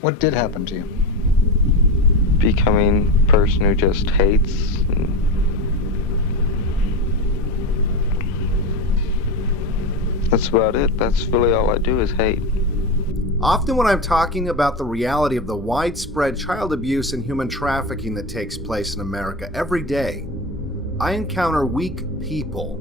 What did happen to you? Becoming a person who just hates. That's about it. That's really all I do is hate. Often when I'm talking about the reality of the widespread child abuse and human trafficking that takes place in America every day, I encounter weak people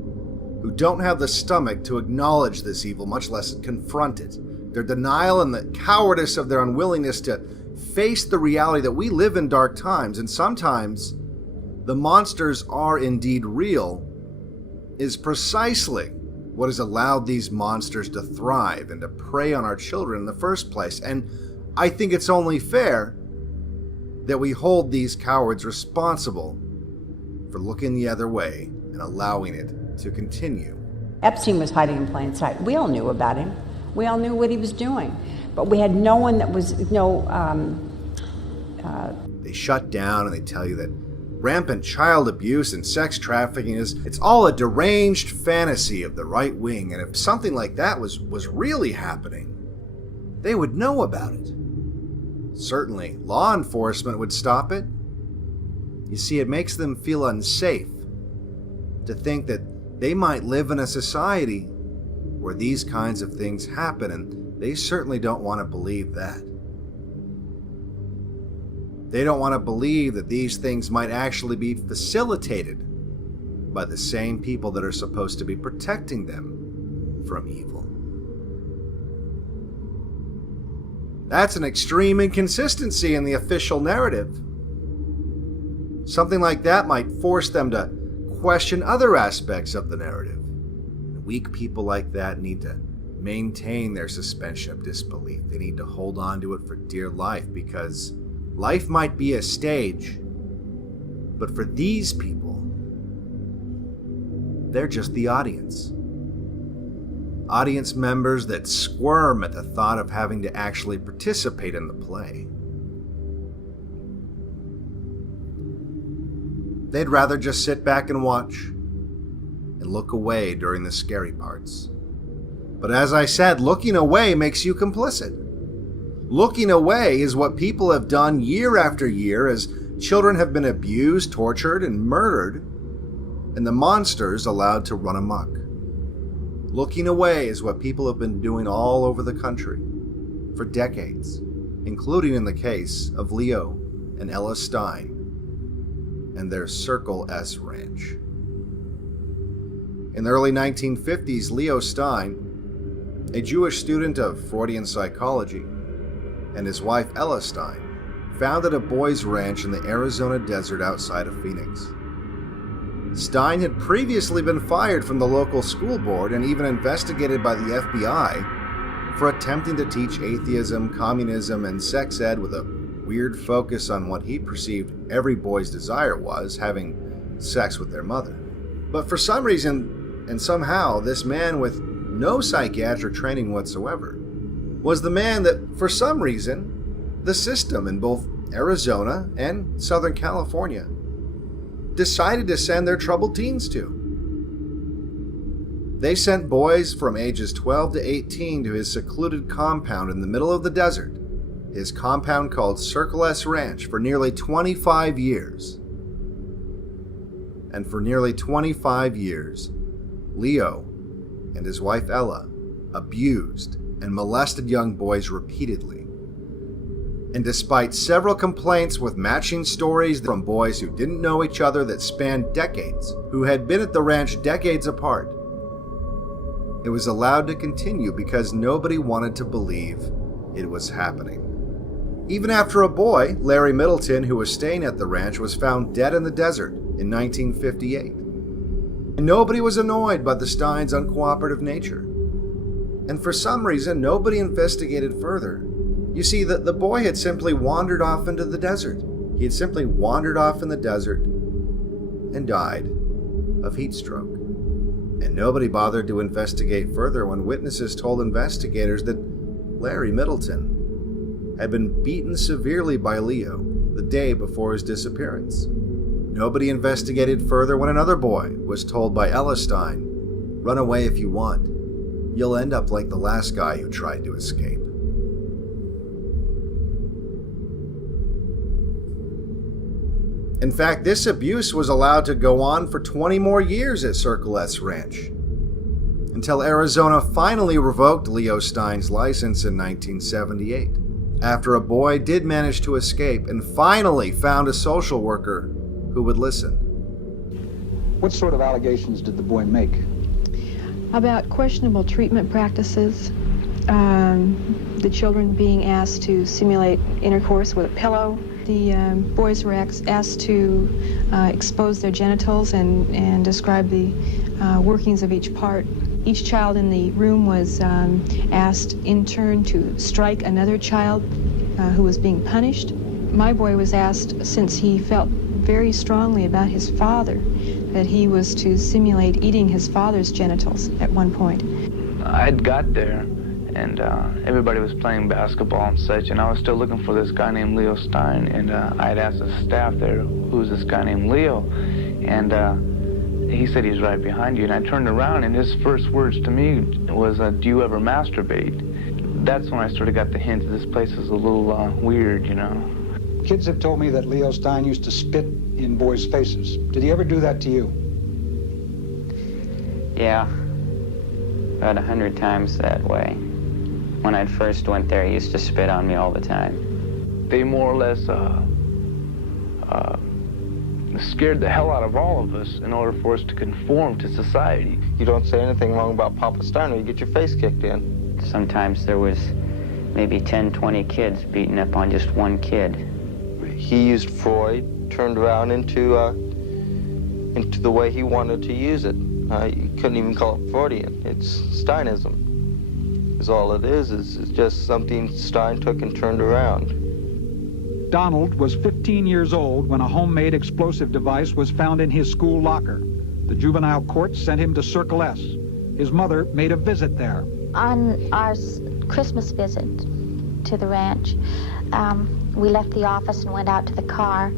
who don't have the stomach to acknowledge this evil, much less confront it. Their denial and the cowardice of their unwillingness to face the reality that we live in dark times, and sometimes the monsters are indeed real, is precisely what has allowed these monsters to thrive and to prey on our children in the first place. And I think it's only fair that we hold these cowards responsible for looking the other way and allowing it to continue. Epstein was hiding in plain sight. We all knew about him. We all knew what he was doing. But we had no one that was, They shut down and they tell you that rampant child abuse and sex trafficking it's all a deranged fantasy of the right wing, and if something like that was really happening, they would know about it. Certainly, law enforcement would stop it. You see, it makes them feel unsafe to think that they might live in a society where these kinds of things happen, and they certainly don't want to believe that. They don't want to believe that these things might actually be facilitated by the same people that are supposed to be protecting them from evil. That's an extreme inconsistency in the official narrative. Something like that might force them to question other aspects of the narrative. Weak people like that need to maintain their suspension of disbelief. They need to hold on to it for dear life, because life might be a stage, but for these people, they're just the audience. Audience members that squirm at the thought of having to actually participate in the play. They'd rather just sit back and watch and look away during the scary parts. But as I said, looking away makes you complicit. Looking away is what people have done year after year as children have been abused, tortured, and murdered, and the monsters allowed to run amok. Looking away is what people have been doing all over the country for decades, including in the case of Leo and Elly Stein and their Circle S ranch. In the early 1950s, Leo Stein, a Jewish student of Freudian psychology, and his wife Elly Stein founded a boys' ranch in the Arizona desert outside of Phoenix. Stein had previously been fired from the local school board and even investigated by the FBI for attempting to teach atheism, communism, and sex ed with a weird focus on what he perceived every boy's desire was, having sex with their mother. But for some reason, and somehow, this man with no psychiatric training whatsoever was the man that, for some reason, the system in both Arizona and Southern California decided to send their troubled teens to. They sent boys from ages 12 to 18 to his secluded compound in the middle of the desert, his compound called Circle S Ranch, for nearly 25 years. And for nearly 25 years, Leo and his wife Ella abused and molested young boys repeatedly. And despite several complaints with matching stories from boys who didn't know each other that spanned decades, who had been at the ranch decades apart, it was allowed to continue because nobody wanted to believe it was happening. Even after a boy, Larry Middleton, who was staying at the ranch, was found dead in the desert in 1958. And nobody was annoyed by the Steins' uncooperative nature. And for some reason, nobody investigated further. You see, the boy had simply wandered off into the desert. He had simply wandered off in the desert and died of heat stroke. And nobody bothered to investigate further when witnesses told investigators that Larry Middleton had been beaten severely by Leo the day before his disappearance. Nobody investigated further when another boy was told by Elly Stein, "Run away if you want. You'll end up like the last guy who tried to escape." In fact, this abuse was allowed to go on for 20 more years at Circle S Ranch, until Arizona finally revoked Leo Stein's license in 1978, after a boy did manage to escape and finally found a social worker who would listen. What sort of allegations did the boy make? About questionable treatment practices, the children being asked to simulate intercourse with a pillow. The boys were asked to expose their genitals and describe the workings of each part. Each child in the room was asked in turn to strike another child who was being punished. My boy was asked, since he felt very strongly about his father, that he was to simulate eating his father's genitals at one point. I'd got there, and everybody was playing basketball and such, and I was still looking for this guy named Leo Stein, and I'd asked the staff there, who's this guy named Leo? And he said he's right behind you, and I turned around, and his first words to me was, do you ever masturbate? That's when I sort of got the hint that this place is a little weird, you know. Kids have told me that Leo Stein used to spit in boys' faces. Did he ever do that to you? Yeah, about 100 times that way. When I first went there, he used to spit on me all the time. They more or less scared the hell out of all of us in order for us to conform to society. You don't say anything wrong about Papa Stein or you get your face kicked in. Sometimes there was maybe 10, 20 kids beating up on just one kid. He used Freud, turned around into the way he wanted to use it. You couldn't even call it Freudian. It's Steinism. Is all it is just something Stein took and turned around. Donald was 15 years old when a homemade explosive device was found in his school locker. The juvenile court sent him to Circle S. His mother made a visit there. On our Christmas visit to the ranch, we left the office and went out to the car,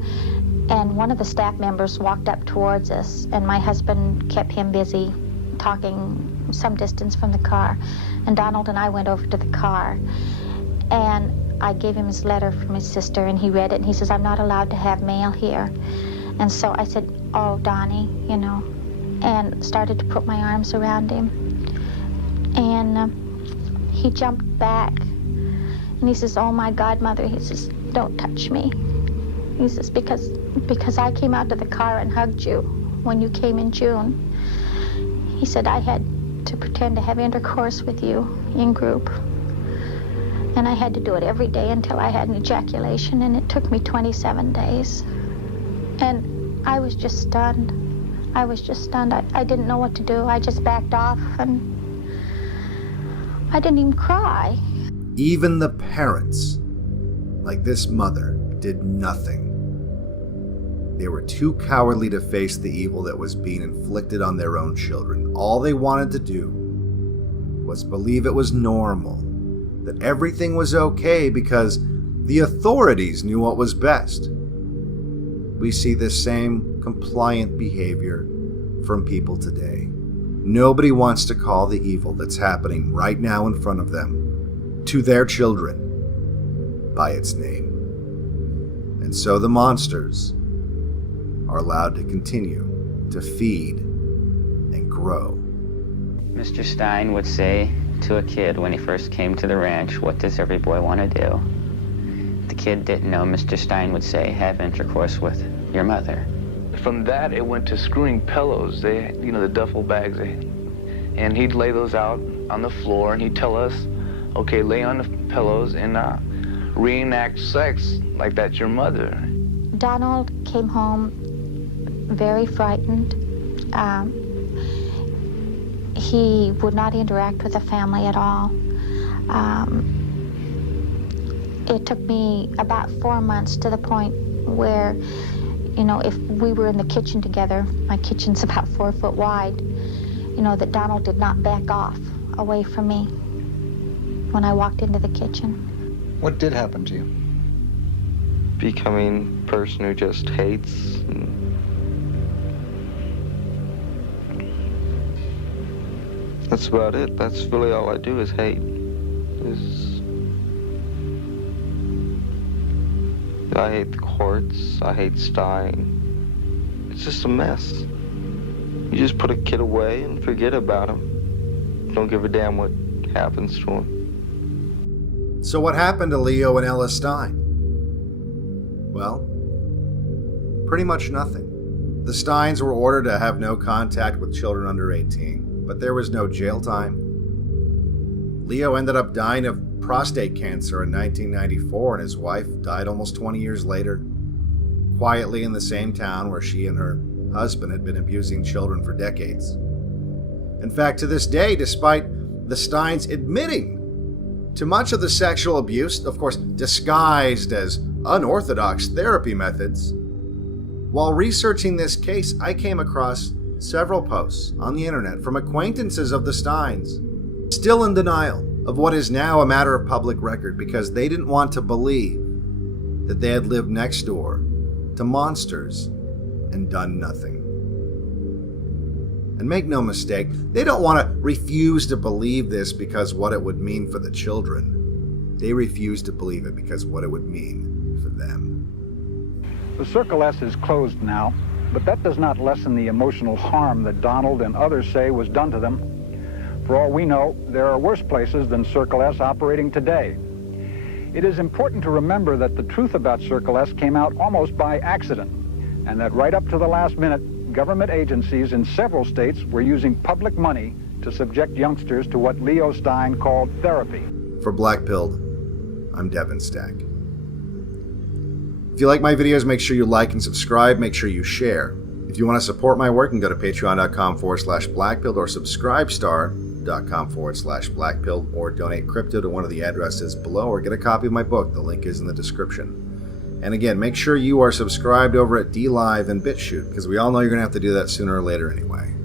and one of the staff members walked up towards us, and my husband kept him busy talking some distance from the car, and Donald and I went over to the car, and I gave him his letter from his sister, and he read it, and he says, I'm not allowed to have mail here. And so I said, oh, Donnie, you know, and started to put my arms around him. And he jumped back, and he says, oh, my God, Mother, he says, don't touch me. He says, because I came out to the car and hugged you when you came in June. He said, I had to pretend to have intercourse with you in group. And I had to do it every day until I had an ejaculation, and it took me 27 days. And I was just stunned. I was just stunned. I didn't know what to do. I just backed off, and I didn't even cry. Even the parents, like this mother, did nothing. They were too cowardly to face the evil that was being inflicted on their own children. All they wanted to do was believe it was normal, that everything was okay because the authorities knew what was best. We see this same compliant behavior from people today. Nobody wants to call the evil that's happening right now in front of them to their children by its name. And so the monsters are allowed to continue to feed and grow. Mr. Stein would say to a kid when he first came to the ranch, what does every boy want to do? The kid didn't know. Mr. Stein would say, have intercourse with your mother. From that, it went to screwing pillows, the duffel bags, and he'd lay those out on the floor, and he'd tell us, okay, lay on the pillows and reenact sex like that's your mother. Donald came home very frightened. He would not interact with the family at all. It took me about 4 months to the point where, if we were in the kitchen together, my kitchen's about 4 foot wide, that Donald did not back off away from me when I walked into the kitchen. What did happen to you? Becoming a person who just hates. That's about it. That's really all I do is hate. I hate the courts. I hate Stein. It's just a mess. You just put a kid away and forget about him. Don't give a damn what happens to him. So what happened to Leo and Elly Stein? Well, pretty much nothing. The Steins were ordered to have no contact with children under 18, but there was no jail time. Leo ended up dying of prostate cancer in 1994, and his wife died almost 20 years later, quietly in the same town where she and her husband had been abusing children for decades. In fact, to this day, despite the Steins admitting to much of the sexual abuse, of course disguised as unorthodox therapy methods, while researching this case, I came across several posts on the internet from acquaintances of the Steins, still in denial of what is now a matter of public record because they didn't want to believe that they had lived next door to monsters and done nothing. And make no mistake, they don't want to refuse to believe this because what it would mean for the children. They refuse to believe it because what it would mean for them. The Circle S is closed now, but that does not lessen the emotional harm that Donald and others say was done to them. For all we know, there are worse places than Circle S operating today. It is important to remember that the truth about Circle S came out almost by accident, and that right up to the last minute, government agencies in several states were using public money to subject youngsters to what Leo Stein called therapy. For Black Pilled, I'm Devin Stack. If you like my videos, make sure you like and subscribe, make sure you share. If you want to support my work, you can go to patreon.com/blackpilled or subscribestar.com/blackpilled or donate crypto to one of the addresses below or get a copy of my book. The link is in the description. And again, make sure you are subscribed over at DLive and BitChute because we all know you're going to have to do that sooner or later anyway.